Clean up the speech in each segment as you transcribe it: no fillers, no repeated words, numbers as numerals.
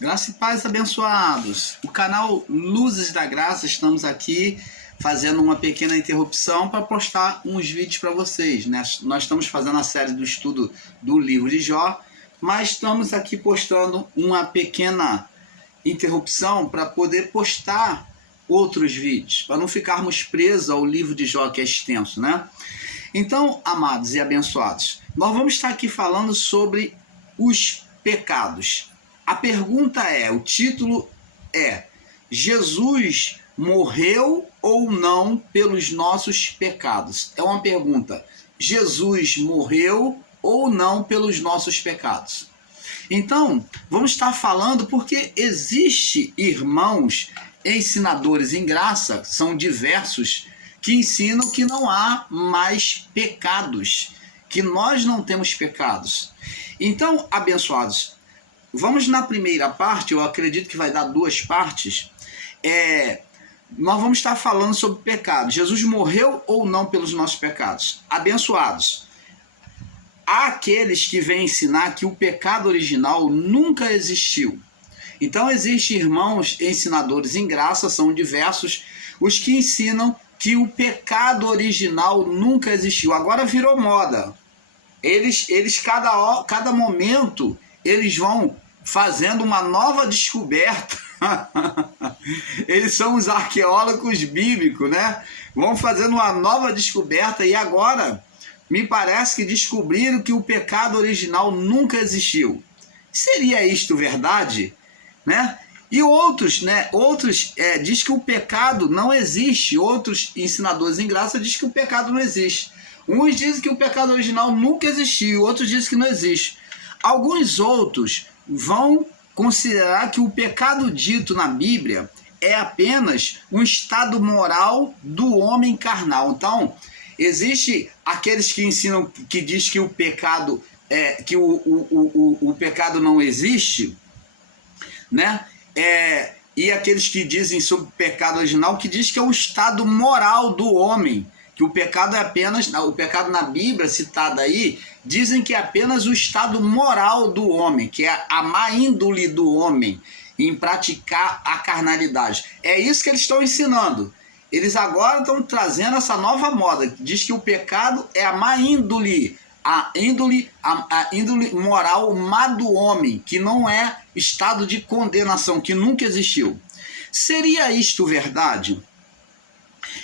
Graça e paz, abençoados. O canal Luzes da Graça, estamos aqui fazendo uma pequena interrupção para postar uns vídeos para vocês, né? Nós estamos fazendo a série do estudo do livro de Jó, mas estamos aqui postando uma pequena interrupção para poder postar outros vídeos, para não ficarmos presos ao livro de Jó, que é extenso, né? Então, amados e abençoados, nós vamos estar aqui falando sobre os pecados. A pergunta é, o título é: Jesus morreu ou não pelos nossos pecados? É uma pergunta. Jesus morreu ou não pelos nossos pecados? Então, vamos estar falando porque existe irmãos ensinadores em graça, são diversos, que ensinam que não há mais pecados, que nós não temos pecados. Então, abençoados, vamos na primeira parte, eu acredito que vai dar duas partes. Nós vamos estar falando sobre pecado. Jesus morreu ou não pelos nossos pecados? Abençoados, há aqueles que vêm ensinar que o pecado original nunca existiu. Então existem irmãos ensinadores em graça, são diversos, os que ensinam que o pecado original nunca existiu. Agora virou moda. Eles cada momento, eles vão fazendo uma nova descoberta. Eles são os arqueólogos bíblicos, né? Vão fazendo uma nova descoberta e agora me parece que descobriram que o pecado original nunca existiu. Seria isto verdade? Né? E outros diz que o pecado não existe. Outros ensinadores em graça dizem que o pecado não existe. Uns dizem que o pecado original nunca existiu, outros dizem que não existe. Alguns outros vão considerar que o pecado dito na Bíblia é apenas um estado moral do homem carnal. Então, existe aqueles que ensinam, que diz que o pecado que o pecado não existe, né? E aqueles que dizem sobre o pecado original, que diz que é o estado moral do homem, que o pecado é apenas, o pecado na Bíblia citado aí, dizem que é apenas o estado moral do homem, que é a má índole do homem em praticar a carnalidade. É isso que eles estão ensinando. Eles agora estão trazendo essa nova moda, que diz que o pecado é a má índole, a índole moral má do homem, que não é estado de condenação, que nunca existiu. Seria isto verdade?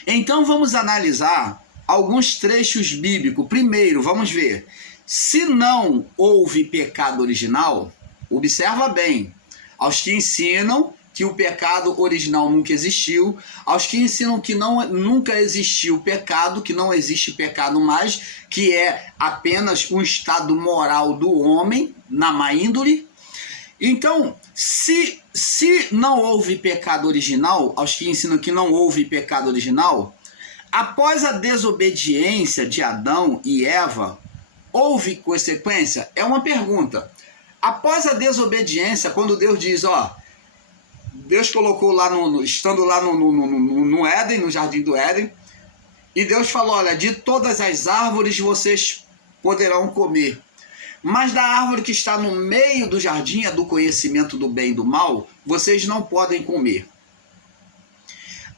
Então vamos analisar alguns trechos bíblicos. Primeiro, vamos ver. Se não houve pecado original, observa bem, aos que ensinam que o pecado original nunca existiu, aos que ensinam que nunca existiu pecado, que não existe pecado mais, que é apenas um estado moral do homem, na má índole. Então, se não houve pecado original, aos que ensinam que não houve pecado original, após a desobediência de Adão e Eva, houve consequência? É uma pergunta. Após a desobediência, quando Deus diz, Deus colocou lá, estando lá no Éden, no jardim do Éden, e Deus falou, olha, de todas as árvores vocês poderão comer, mas da árvore que está no meio do jardim, a do conhecimento do bem e do mal, vocês não podem comer.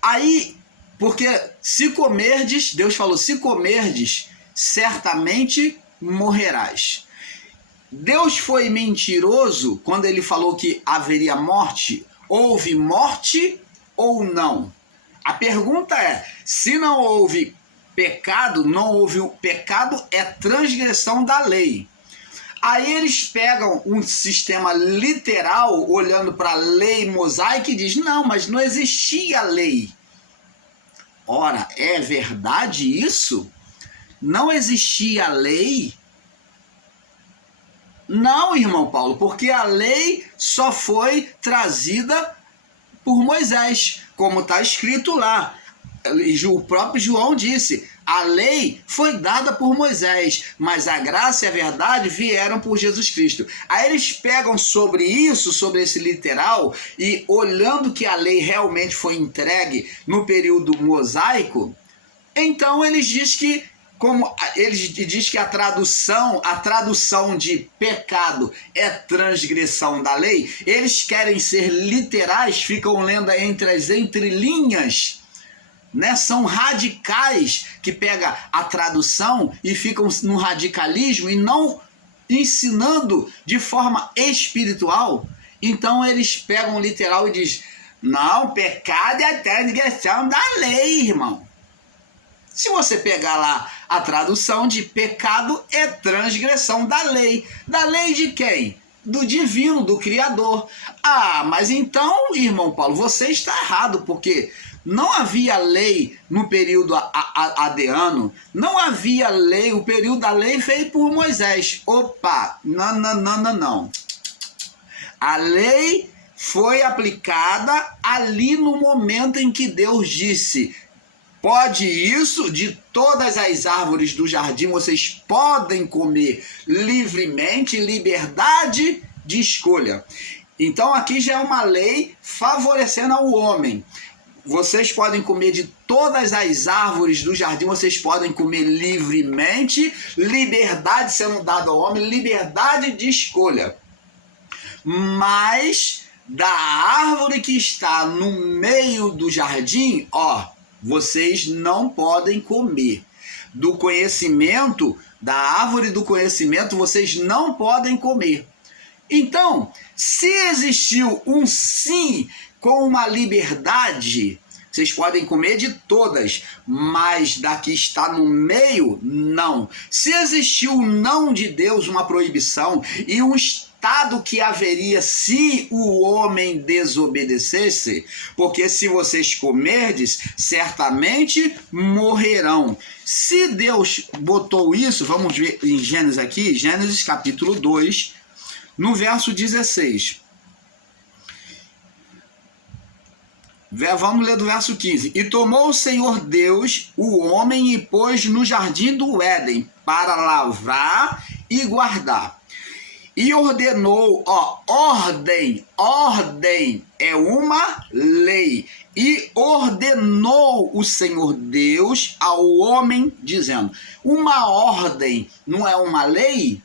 Aí, porque se comerdes, Deus falou, se comerdes, certamente morrerás. Deus foi mentiroso quando ele falou que haveria morte? Houve morte ou não? A pergunta é, se não houve pecado, pecado é transgressão da lei. Aí eles pegam um sistema literal, olhando para a lei mosaica e diz, não, mas não existia lei. Ora, é verdade isso? Não existia lei? Não, irmão Paulo, porque a lei só foi trazida por Moisés, como está escrito lá. O próprio João disse, a lei foi dada por Moisés, mas a graça e a verdade vieram por Jesus Cristo. Aí eles pegam sobre isso, sobre esse literal, e olhando que a lei realmente foi entregue no período mosaico, então eles dizem que como eles diz que a tradução de pecado é transgressão da lei, eles querem ser literais, ficam lendo entre as entrelinhas, né? São radicais que pegam a tradução e ficam no radicalismo e não ensinando de forma espiritual. Então eles pegam literal e dizem: não, pecado é a transgressão da lei, irmão. Se você pegar lá a tradução de pecado é transgressão da lei. Da lei de quem? Do divino, do Criador. Ah, mas então, irmão Paulo, você está errado, porque não havia lei no período adeano, não havia lei, o período da lei veio por Moisés. Opa, não. A lei foi aplicada ali no momento em que Deus disse: pode isso, de todas as árvores do jardim vocês podem comer livremente, liberdade de escolha. Então aqui já é uma lei favorecendo ao homem. Vocês podem comer de todas as árvores do jardim, vocês podem comer livremente, liberdade sendo dada ao homem, liberdade de escolha. Mas da árvore que está no meio do jardim, vocês não podem comer. Do conhecimento, da árvore do conhecimento, vocês não podem comer. Então, se existiu um sim com uma liberdade, vocês podem comer de todas, mas da que está no meio, não. Se existiu um não de Deus, uma proibição, e um estado que haveria se o homem desobedecesse, porque se vocês comerdes, certamente morrerão. Se Deus botou isso, vamos ver em Gênesis aqui, Gênesis capítulo 2, no verso 16. Vamos ler do verso 15. E tomou o Senhor Deus o homem e pôs no jardim do Éden para lavrar e guardar. E ordenou, ordem é uma lei. E ordenou o Senhor Deus ao homem, dizendo: uma ordem não é uma lei?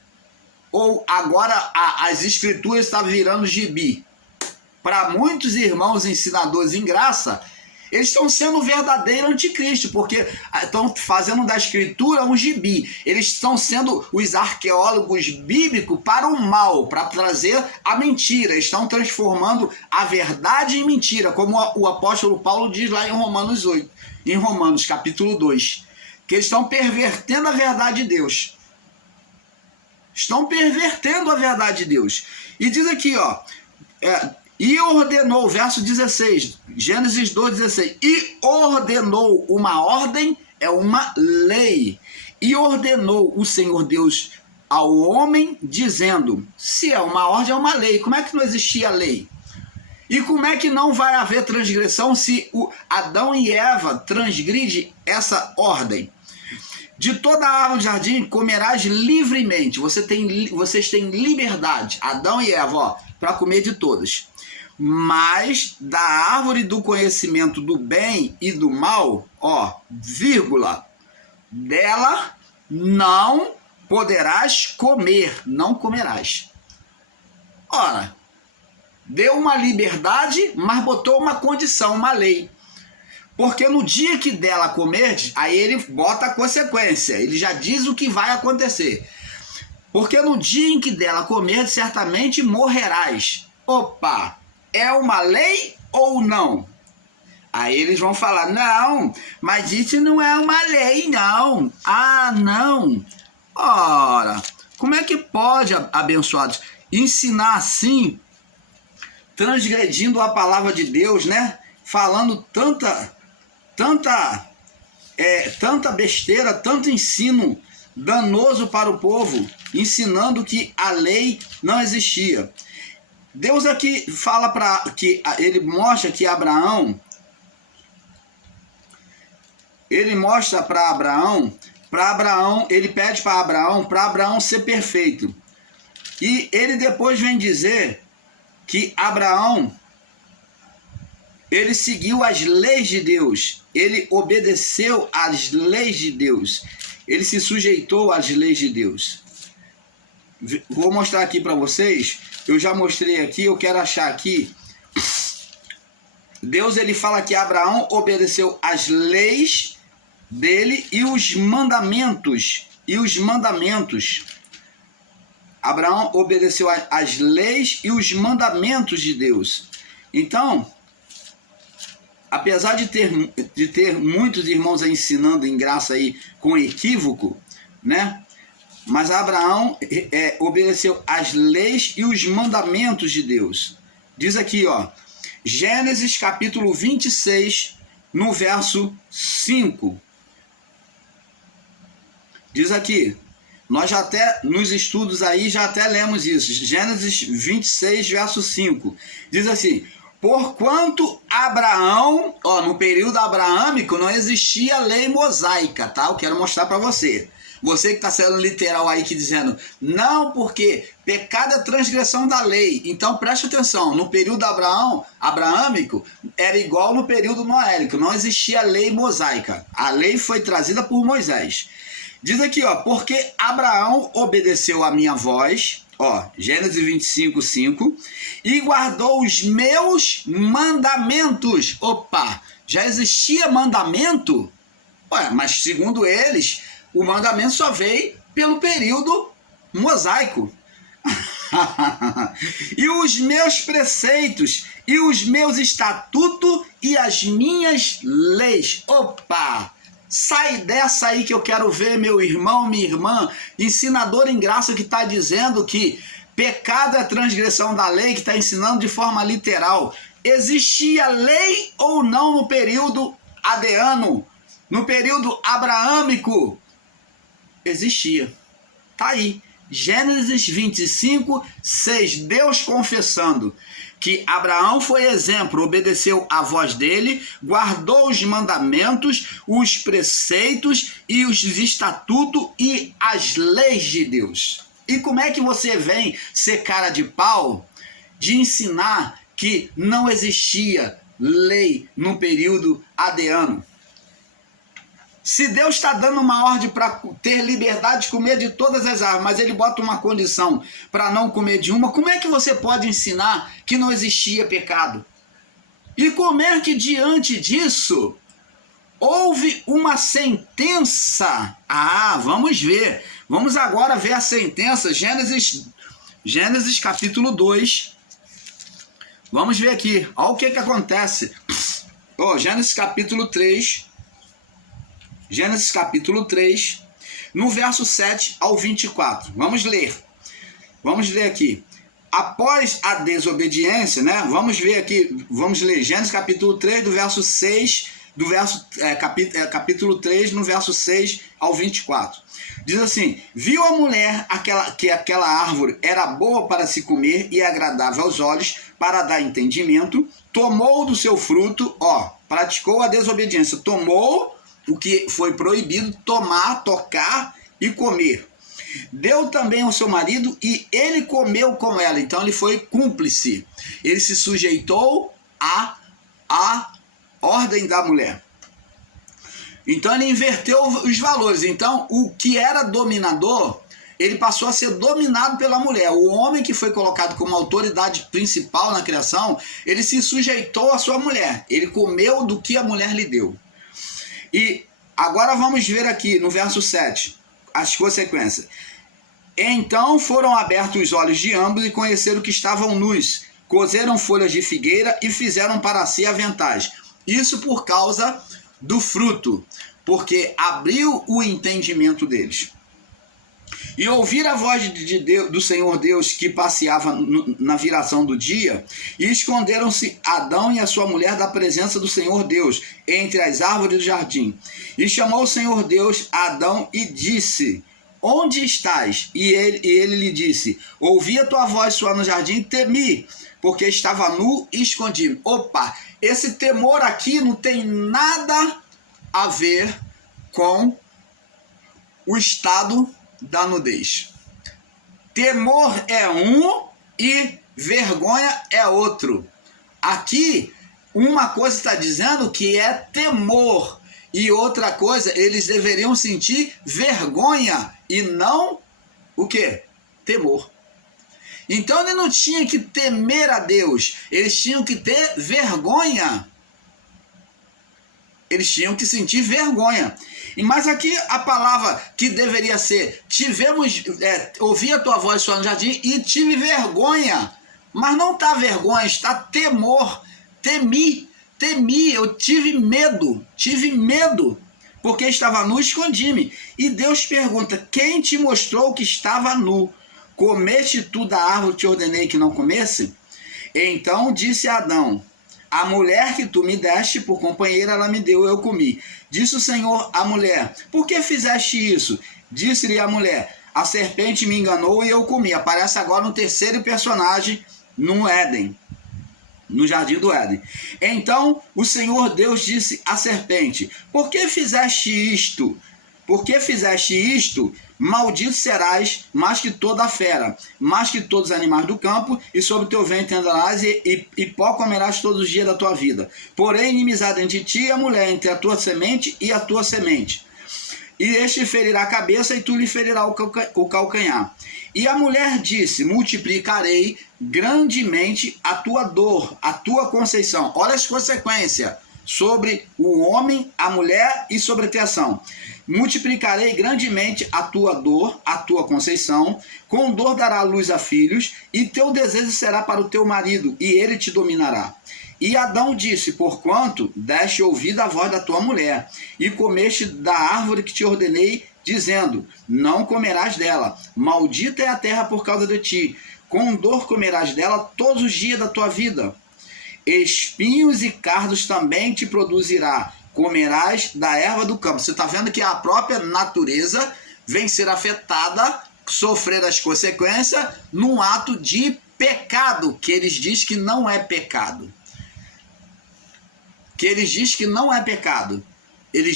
Ou agora as escrituras estão virando gibi? Para muitos irmãos ensinadores em graça, eles estão sendo o verdadeiro anticristo, porque estão fazendo da escritura um gibi. Eles estão sendo os arqueólogos bíblicos para o mal, para trazer a mentira. Estão transformando a verdade em mentira, como o apóstolo Paulo diz lá em Romanos 8, em Romanos capítulo 2, que eles estão pervertendo a verdade de Deus. Estão pervertendo a verdade de Deus. E diz aqui, e ordenou, verso 16, Gênesis 2,16, e ordenou, uma ordem é uma lei, e ordenou o Senhor Deus ao homem, dizendo: se é uma ordem, é uma lei. Como é que não existia lei? E como é que não vai haver transgressão se o Adão e Eva transgridem essa ordem? De toda a árvore do jardim comerás livremente. Vocês têm liberdade, Adão e Eva, para comer de todas. Mas da árvore do conhecimento do bem e do mal, dela não poderás comer, não comerás. Ora, deu uma liberdade, mas botou uma condição, uma lei. Porque no dia que dela comer, aí ele bota a consequência, ele já diz o que vai acontecer. Porque no dia em que dela comer, certamente morrerás. Opa! É uma lei ou não? Aí eles vão falar: não, mas isso não é uma lei, não. Ah, não. Ora, como é que pode, abençoados, ensinar assim, transgredindo a palavra de Deus, né? Falando tanta besteira, tanto ensino danoso para o povo, ensinando que a lei não existia. Deus aqui fala ele mostra que Abraão, ele mostra para Abraão, ele pede para Abraão ser perfeito. E ele depois vem dizer que Abraão, ele seguiu as leis de Deus, ele obedeceu às leis de Deus. ele se sujeitou às leis de Deus. Vou mostrar aqui para vocês. Eu já mostrei aqui, eu quero achar aqui. Deus, ele fala que Abraão obedeceu às leis dele e os mandamentos. Abraão obedeceu às leis e os mandamentos de Deus. Então, apesar de ter muitos irmãos aí ensinando em graça aí com equívoco, né? Mas Abraão obedeceu às leis e os mandamentos de Deus. Diz aqui, ó, Gênesis capítulo 26, no verso 5. Diz aqui, nós já até, nos estudos aí, já até lemos isso. Gênesis 26, verso 5. Diz assim, porquanto Abraão, ó, no período abraâmico não existia lei mosaica, tá? Eu quero mostrar para você. Você que está sendo literal aí, que dizendo, não, porque pecado é transgressão da lei. Então preste atenção, no período abraâmico era igual no período noélico, não existia lei mosaica. A lei foi trazida por Moisés. Diz aqui, ó, porque Abraão obedeceu a minha voz, ó, Gênesis 25, 5, e guardou os meus mandamentos. Opa, já existia mandamento? Ué, mas segundo eles, o mandamento só veio pelo período mosaico. E os meus preceitos, e os meus estatutos, e as minhas leis. Opa! Sai dessa aí que eu quero ver, meu irmão, minha irmã, ensinador em graça que está dizendo que pecado é transgressão da lei, que está ensinando de forma literal. Existia lei ou não no período adeano? No período abraâmico? Existia. Tá aí. Gênesis 25, 6. Deus confessando que Abraão foi exemplo, obedeceu à voz dele, guardou os mandamentos, os preceitos e os estatutos e as leis de Deus. E como é que você vem ser cara de pau de ensinar que não existia lei no período adeano? Se Deus está dando uma ordem para ter liberdade de comer de todas as árvores, mas ele bota uma condição para não comer de uma, como é que você pode ensinar que não existia pecado? E como é que diante disso houve uma sentença? Ah, vamos ver. Vamos agora ver a sentença. Gênesis capítulo 2. Vamos ver aqui. Olha o que acontece. Gênesis capítulo 3. Gênesis capítulo 3, no verso 7 ao 24. Vamos ler. Vamos ler aqui. Após a desobediência, né? Vamos ver aqui, vamos ler Gênesis capítulo 3, do verso 6, capítulo 3, no verso 6 ao 24. Diz assim, viu a mulher que aquela árvore era boa para se comer e agradável aos olhos, para dar entendimento, tomou do seu fruto, praticou a desobediência, tomou o que foi proibido, tomar, tocar e comer. Deu também ao seu marido e ele comeu com ela. Então ele foi cúmplice. Ele se sujeitou à ordem da mulher. Então ele inverteu os valores. Então o que era dominador, ele passou a ser dominado pela mulher. O homem que foi colocado como autoridade principal na criação, ele se sujeitou à sua mulher. Ele comeu do que a mulher lhe deu. E agora vamos ver aqui no verso 7, as consequências. Então foram abertos os olhos de ambos e conheceram que estavam nus. Cozeram folhas de figueira e fizeram para si aventais. Isso por causa do fruto, porque abriu o entendimento deles. E ouvir a voz de Deus, do Senhor Deus que passeava na viração do dia, e esconderam-se Adão e a sua mulher da presença do Senhor Deus, entre as árvores do jardim. E chamou o Senhor Deus a Adão e disse, onde estás? E ele lhe disse, ouvi a tua voz soar no jardim e temi, porque estava nu e escondido. Opa, esse temor aqui não tem nada a ver com o estado da nudez. Temor é um e vergonha é outro. Aqui, uma coisa está dizendo que é temor, E outra coisa, eles deveriam sentir vergonha e não o quê? Temor. Então ele não tinha que temer a Deus, eles tinham que ter vergonha. Eles tinham que sentir vergonha. Mas aqui a palavra que deveria ser, ouvi a tua voz só no jardim e tive vergonha. Mas não está vergonha, está temor. Temi, eu tive medo, porque estava nu, escondi-me. E Deus pergunta, quem te mostrou que estava nu? Comeste tu da árvore que te ordenei que não comesse? Então disse Adão, a mulher que tu me deste por companheira, ela me deu, eu comi. Disse o Senhor à mulher, por que fizeste isso? Disse-lhe a mulher, a serpente me enganou e eu comi. Aparece agora um terceiro personagem no Éden, no jardim do Éden. Então o Senhor Deus disse à serpente, por que fizeste isto? Por que fizeste isto? Maldito serás, mais que toda a fera, mais que todos os animais do campo, e sobre o teu ventre andarás, e pó comerás todos os dias da tua vida. Porém, inimizade entre ti e a mulher, entre a tua semente e a tua semente. E este ferirá a cabeça, e tu lhe ferirá o calcanhar. E a mulher disse, multiplicarei grandemente a tua dor, a tua conceição. Olha as consequências sobre o homem, a mulher e sobre a criação. Multiplicarei grandemente a tua dor, a tua conceição, com dor dará luz a filhos, e teu desejo será para o teu marido, e ele te dominará. E Adão disse, porquanto deste ouvido à voz da tua mulher, e comeste da árvore que te ordenei, dizendo, não comerás dela, maldita é a terra por causa de ti, com dor comerás dela todos os dias da tua vida. Espinhos e cardos também te produzirá, comerás da erva do campo. Você está vendo que a própria natureza vem ser afetada, sofrer as consequências, num ato de pecado, que eles dizem que não é pecado. Eles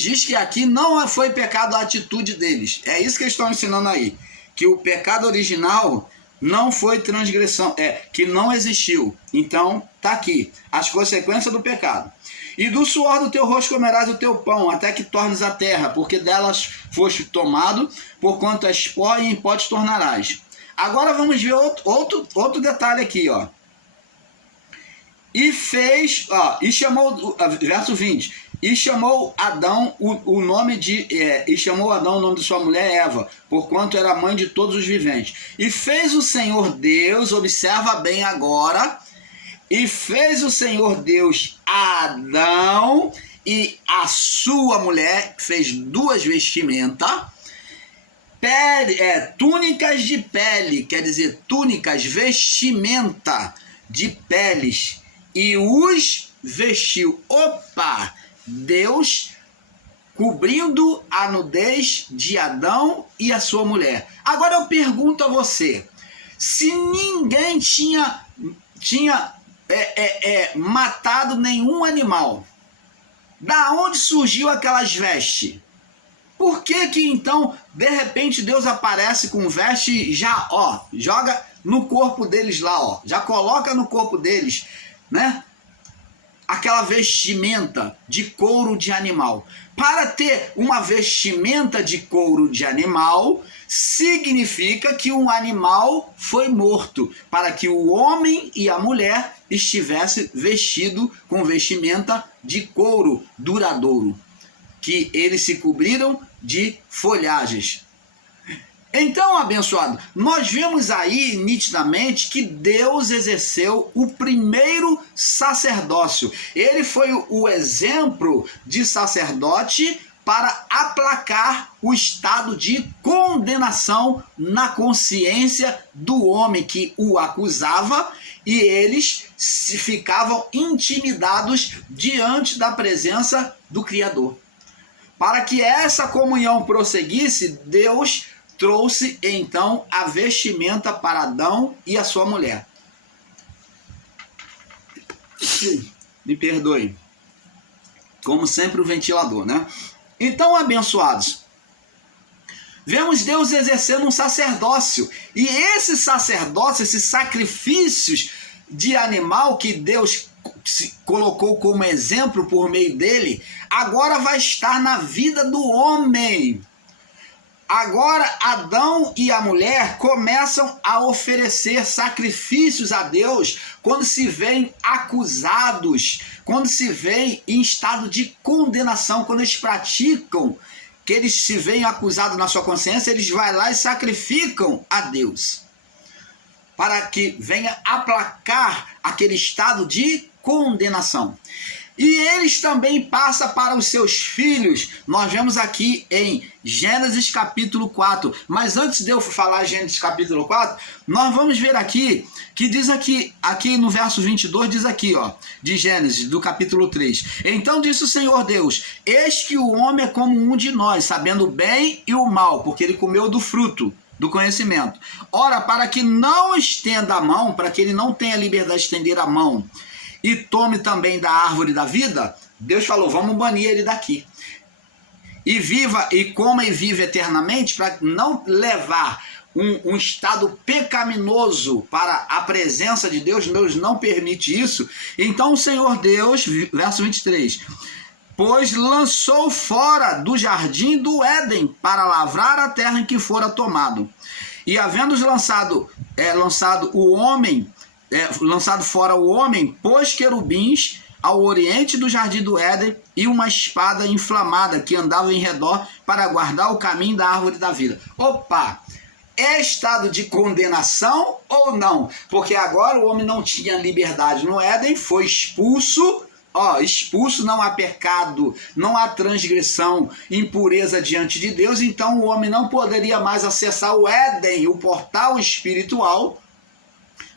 dizem que aqui não foi pecado a atitude deles. É isso que eles estão ensinando aí. Que o pecado original não foi transgressão, que não existiu. Então, está aqui, as consequências do pecado. E do suor do teu rosto comerás o teu pão, até que tornes a terra, porque delas foste tomado, porquanto és pó e em pó te tornarás. Agora vamos ver outro detalhe aqui, ó. E fez, e chamou, verso 20, e chamou Adão o nome de sua mulher Eva, porquanto era mãe de todos os viventes. E fez o Senhor Deus, observa bem agora, e fez o Senhor Deus Adão e a sua mulher, fez duas vestimentas, túnicas de pele, quer dizer, túnicas, vestimenta de peles, e os vestiu. Opa! Deus cobrindo a nudez de Adão e a sua mulher. Agora eu pergunto a você, se ninguém tinha matado nenhum animal, da onde surgiu aquelas vestes? Por que então, de repente, Deus aparece com veste e já, joga no corpo deles lá, já coloca no corpo deles, né? Aquela vestimenta de couro de animal. Para ter uma vestimenta de couro de animal, significa que um animal foi morto, para que o homem e a mulher estivessem vestidos com vestimenta de couro duradouro, que eles se cobriram de folhagens. Então, abençoado, nós vemos aí nitidamente que Deus exerceu o primeiro sacerdócio. Ele foi o exemplo de sacerdote para aplacar o estado de condenação na consciência do homem que o acusava, e eles ficavam intimidados diante da presença do Criador. Para que essa comunhão prosseguisse, Deus trouxe então a vestimenta para Adão e a sua mulher. Me perdoe. Como sempre, o ventilador, né? Então, abençoados, vemos Deus exercendo um sacerdócio. E esse sacerdócio, esses sacrifícios de animal que Deus se colocou como exemplo por meio dele, agora vai estar na vida do homem. Agora Adão e a mulher começam a oferecer sacrifícios a Deus quando se veem acusados, quando se veem em estado de condenação, quando eles praticam, que eles se veem acusados na sua consciência, eles vão lá e sacrificam a Deus, para que venha aplacar aquele estado de condenação. E eles também passam para os seus filhos. Nós vemos aqui em Gênesis capítulo 4. Mas antes de eu falar Gênesis capítulo 4, nós vamos ver aqui, que diz aqui no verso 22, diz aqui, ó, de Gênesis, do capítulo 3. Então disse o Senhor Deus: eis que o homem é como um de nós, sabendo o bem e o mal, porque ele comeu do fruto do conhecimento. Ora, para que não estenda a mão, para que ele não tenha liberdade de estender a mão, e tome também da árvore da vida, Deus falou, vamos banir ele daqui. E viva, e coma e viva eternamente, para não levar um estado pecaminoso para a presença de Deus. Deus não permite isso. Então o Senhor Deus, verso 23, pois lançou fora do jardim do Éden para lavrar a terra em que fora tomado. E havendo lançado fora o homem, pôs querubins ao oriente do jardim do Éden e uma espada inflamada que andava em redor para guardar o caminho da árvore da vida. Opa! É estado de condenação ou não? Porque agora o homem não tinha liberdade no Éden, foi expulso. Expulso, não há pecado, não há transgressão, impureza diante de Deus. Então o homem não poderia mais acessar o Éden, o portal espiritual,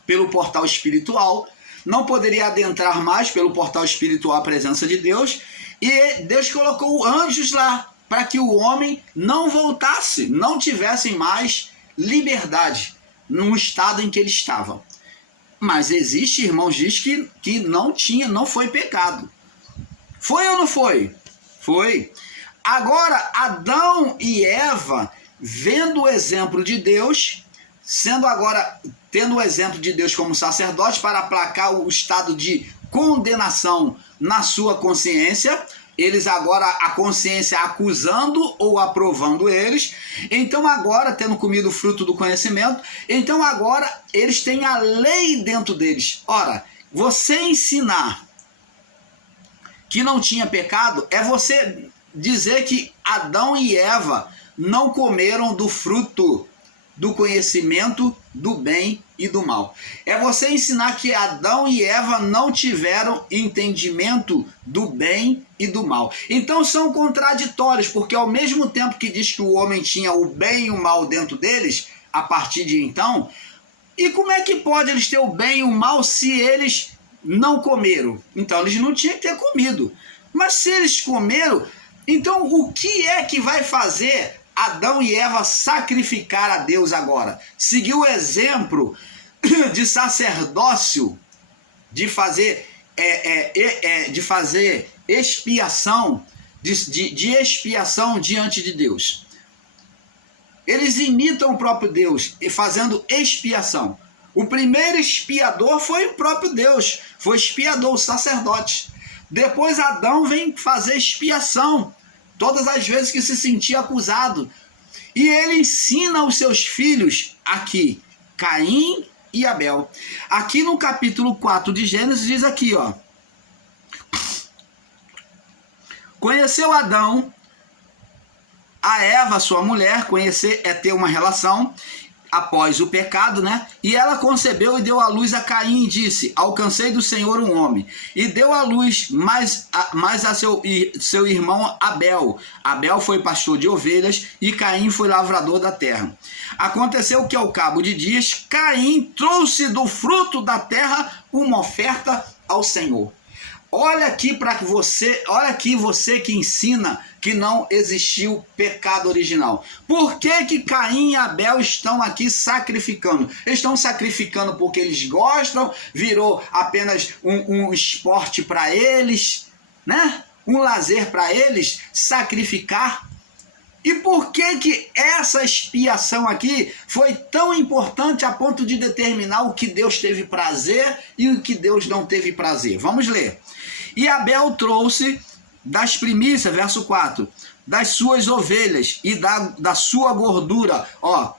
pelo portal espiritual, não poderia adentrar mais pelo portal espiritual a presença de Deus, e Deus colocou anjos lá para que o homem não voltasse, não tivesse mais liberdade no estado em que ele estava. Mas existe, irmãos, diz que não foi pecado. Foi ou não foi? Foi. Agora, Adão e Eva, vendo o exemplo de Deus, tendo o exemplo de Deus como sacerdote para aplacar o estado de condenação na sua consciência, eles agora, a consciência acusando ou aprovando eles, então agora, tendo comido o fruto do conhecimento, então agora eles têm a lei dentro deles. Ora, você ensinar que não tinha pecado é você dizer que Adão e Eva não comeram do fruto do conhecimento do bem e do mal. É você ensinar que Adão e Eva não tiveram entendimento do bem e do mal. Então são contraditórios, porque ao mesmo tempo que diz que o homem tinha o bem e o mal dentro deles, a partir de então, e como é que pode eles ter o bem e o mal se eles não comeram? Então eles não tinham que ter comido. Mas se eles comeram, então o que é que vai fazer Adão e Eva sacrificar a Deus agora? Seguir o exemplo de sacerdócio, de fazer expiação, de expiação diante de Deus. Eles imitam o próprio Deus, fazendo expiação. O primeiro expiador foi o próprio Deus, foi expiador, o sacerdote. Depois Adão vem fazer expiação, todas as vezes que se sentia acusado. E ele ensina aos seus filhos aqui, Caim e Abel. Aqui no capítulo 4 de Gênesis diz aqui, ó. Conheceu Adão a Eva, sua mulher. Conhecer é ter uma relação após o pecado, né? E ela concebeu e deu à luz a Caim e disse: alcancei do Senhor um homem. E deu à luz mais a seu irmão Abel. Abel foi pastor de ovelhas e Caim foi lavrador da terra. Aconteceu que ao cabo de dias, Caim trouxe do fruto da terra uma oferta ao Senhor. Olha aqui você que ensina que não existiu pecado original. Por que Caim e Abel estão aqui sacrificando? Eles estão sacrificando porque eles gostam, virou apenas um esporte para eles, né? Um lazer para eles, sacrificar. E por que essa expiação aqui foi tão importante a ponto de determinar o que Deus teve prazer e o que Deus não teve prazer? Vamos ler. E Abel trouxe das primícias, verso 4, das suas ovelhas e da sua gordura,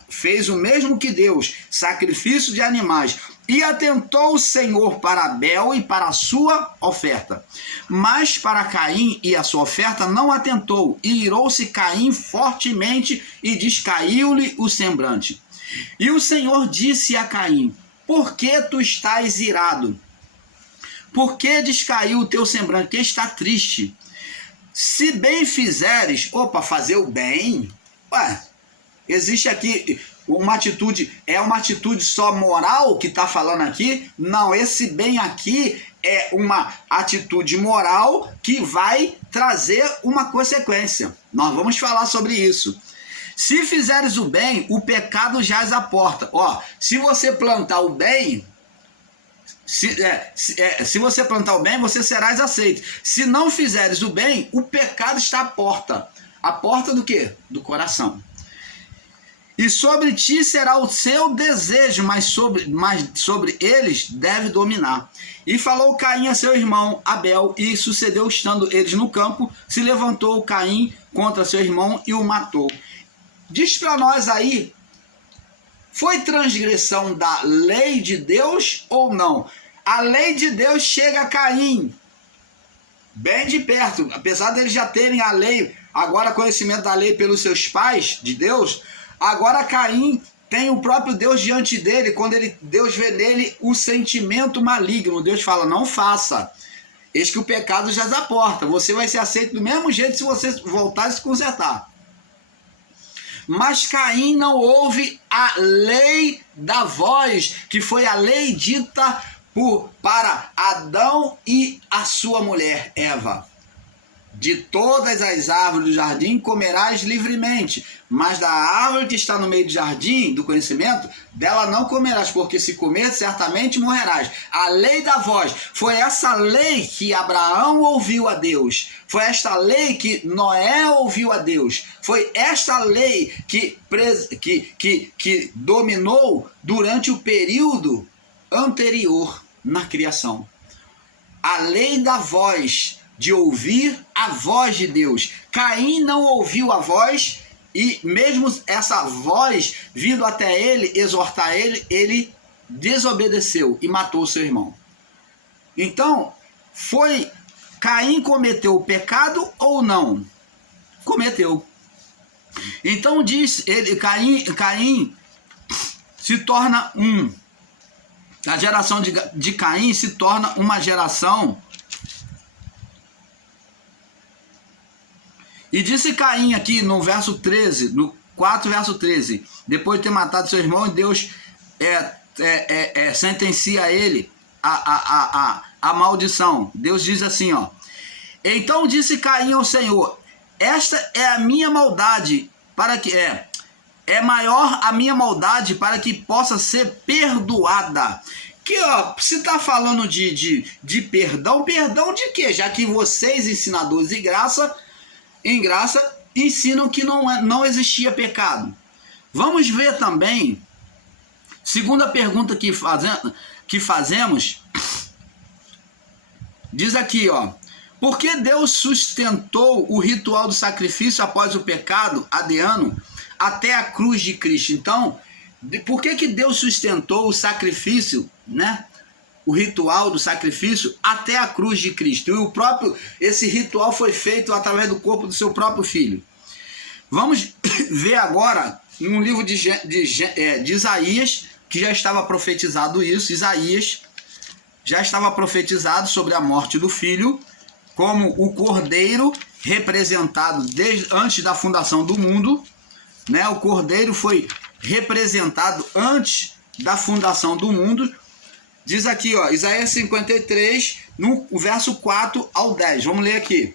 fez o mesmo que Deus, sacrifício de animais. E atentou o Senhor para Abel e para a sua oferta. Mas para Caim e a sua oferta não atentou. E irou-se Caim fortemente e descaiu-lhe o semblante. E o Senhor disse a Caim: por que tu estás irado? Por que descaiu o teu semblante? Que está triste? Se bem fizeres, fazer o bem, existe aqui uma atitude, é uma atitude só moral que está falando aqui? Não, esse bem aqui é uma atitude moral que vai trazer uma consequência. Nós vamos falar sobre isso. Se fizeres o bem, o pecado jaz à porta. Se você plantar o bem, se você plantar o bem, você serás aceito. Se não fizeres o bem, o pecado está à porta. A porta do quê? Do coração. E sobre ti será o seu desejo, mas sobre eles deve dominar. E falou Caim a seu irmão Abel, e sucedeu, estando eles no campo, se levantou Caim contra seu irmão e o matou. Diz para nós aí, foi transgressão da lei de Deus ou não? A lei de Deus chega a Caim bem de perto, apesar deles já terem a lei, agora conhecimento da lei pelos seus pais de Deus. Agora Caim tem o próprio Deus diante dele, quando Deus vê nele o sentimento maligno. Deus fala, não faça, eis que o pecado jaz à porta, você vai ser aceito do mesmo jeito se você voltar e se consertar. Mas Caim não ouve a lei da voz, que foi a lei dita para Adão e a sua mulher, Eva. De todas as árvores do jardim comerás livremente, mas da árvore que está no meio do jardim, do conhecimento, dela não comerás, porque se comer, certamente morrerás. A lei da voz, foi essa lei que Abraão ouviu a Deus, foi esta lei que Noé ouviu a Deus, foi esta lei que dominou durante o período anterior na criação. A lei da voz, de ouvir a voz de Deus. Caim não ouviu a voz, e mesmo essa voz vindo até ele, exortar ele, ele desobedeceu e matou seu irmão. Então, Caim cometeu o pecado ou não? Cometeu. Então diz ele, Caim se torna a geração de Caim se torna uma geração. E disse Caim aqui no verso 13, no 4 verso 13, depois de ter matado seu irmão, Deus sentencia ele a maldição. Deus diz assim, então disse Caim ao Senhor, esta é a minha maldade, para que é maior a minha maldade para que possa ser perdoada. Que se está falando de perdão de quê? Já que vocês, ensinadores em graça, ensinam que não existia pecado. Vamos ver também, segunda pergunta que fazemos, diz aqui, por que Deus sustentou o ritual do sacrifício após o pecado adriano até a cruz de Cristo? Então, por que Deus sustentou o sacrifício, o ritual do sacrifício até a cruz de Cristo? E esse ritual foi feito através do corpo do seu próprio filho. Vamos ver agora no livro de Isaías, que já estava profetizado isso. Isaías já estava profetizado sobre a morte do filho, como o cordeiro representado antes da fundação do mundo. O cordeiro foi representado antes da fundação do mundo. Diz aqui, Isaías 53, no verso 4 ao 10. Vamos ler aqui.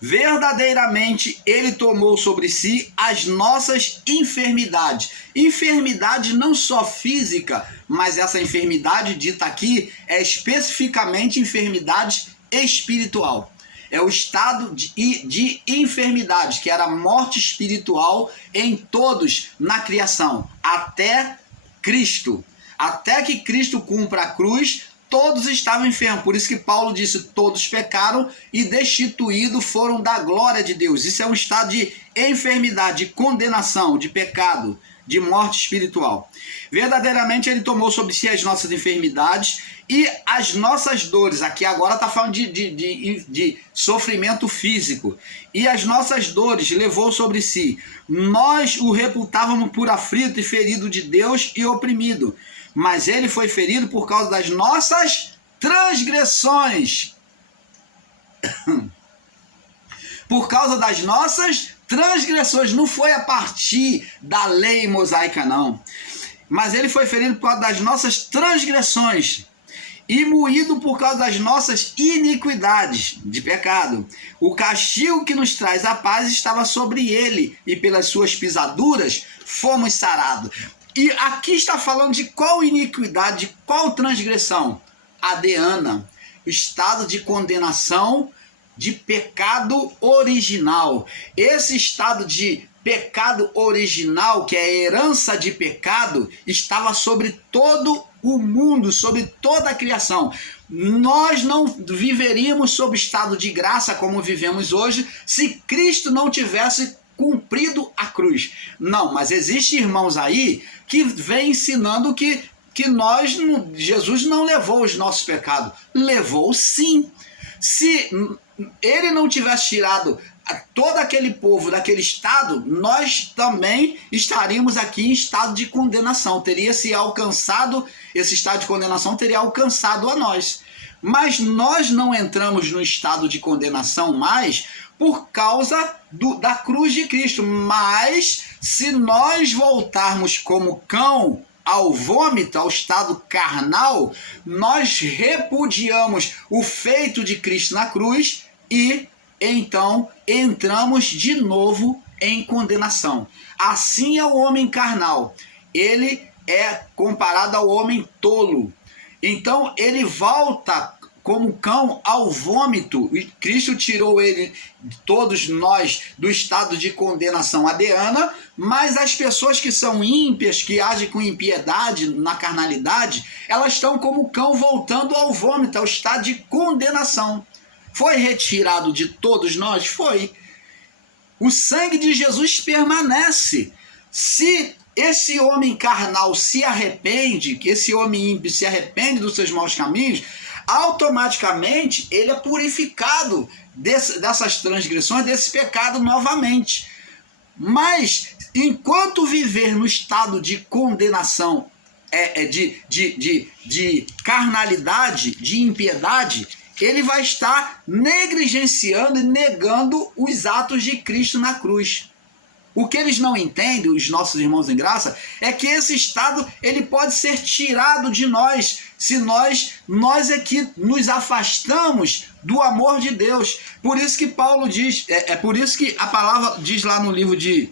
Verdadeiramente ele tomou sobre si as nossas enfermidades. Enfermidade não só física, mas essa enfermidade dita aqui é especificamente enfermidade espiritual. é o estado de enfermidade, que era a morte espiritual em todos na criação, até Cristo. Até que Cristo cumpra a cruz, todos estavam enfermos. Por isso que Paulo disse, todos pecaram e destituídos foram da glória de Deus. Isso é um estado de enfermidade, de condenação, de pecado, de morte espiritual. Verdadeiramente ele tomou sobre si as nossas enfermidades e as nossas dores. Aqui agora está falando de sofrimento físico. E as nossas dores levou sobre si. Nós o reputávamos por aflito e ferido de Deus e oprimido. Mas ele foi ferido por causa das nossas transgressões. Por causa das nossas transgressões. Não foi a partir da lei mosaica, não. Mas ele foi ferido por causa das nossas transgressões. E moído por causa das nossas iniquidades, de pecado. O castigo que nos traz a paz estava sobre ele. E pelas suas pisaduras fomos sarados. E aqui está falando de qual iniquidade, de qual transgressão? Adeana, estado de condenação, de pecado original. Esse estado de pecado original, que é a herança de pecado, estava sobre todo o mundo, sobre toda a criação. Nós não viveríamos sob estado de graça como vivemos hoje se Cristo não tivesse cumprido a cruz. Não, mas existem irmãos aí que vem ensinando que Jesus não levou os nossos pecados. Levou sim. Se ele não tivesse tirado todo aquele povo daquele estado, nós também estaríamos aqui em estado de condenação. Teria se alcançado, esse estado de condenação teria alcançado a nós. Mas nós não entramos no estado de condenação mais por causa da cruz de Cristo. Mas se nós voltarmos como cão ao vômito, ao estado carnal, nós repudiamos o feito de Cristo na cruz e então entramos de novo em condenação. Assim é o homem carnal. Ele é comparado ao homem tolo. Então ele volta como cão ao vômito. E Cristo tirou ele, todos nós, do estado de condenação adeana, mas as pessoas que são ímpias, que agem com impiedade na carnalidade, elas estão como cão voltando ao vômito, ao estado de condenação. Foi retirado de todos nós? Foi. O sangue de Jesus permanece. Se esse homem carnal se arrepende, que esse homem ímpio se arrepende dos seus maus caminhos, automaticamente ele é purificado dessas transgressões, desse pecado novamente. Mas enquanto viver no estado de condenação, de carnalidade, de impiedade, ele vai estar negligenciando e negando os atos de Cristo na cruz. O que eles não entendem, os nossos irmãos em graça, é que esse estado ele pode ser tirado de nós, se nós é que nos afastamos do amor de Deus. Por isso que Paulo diz, por isso que a palavra diz lá no livro de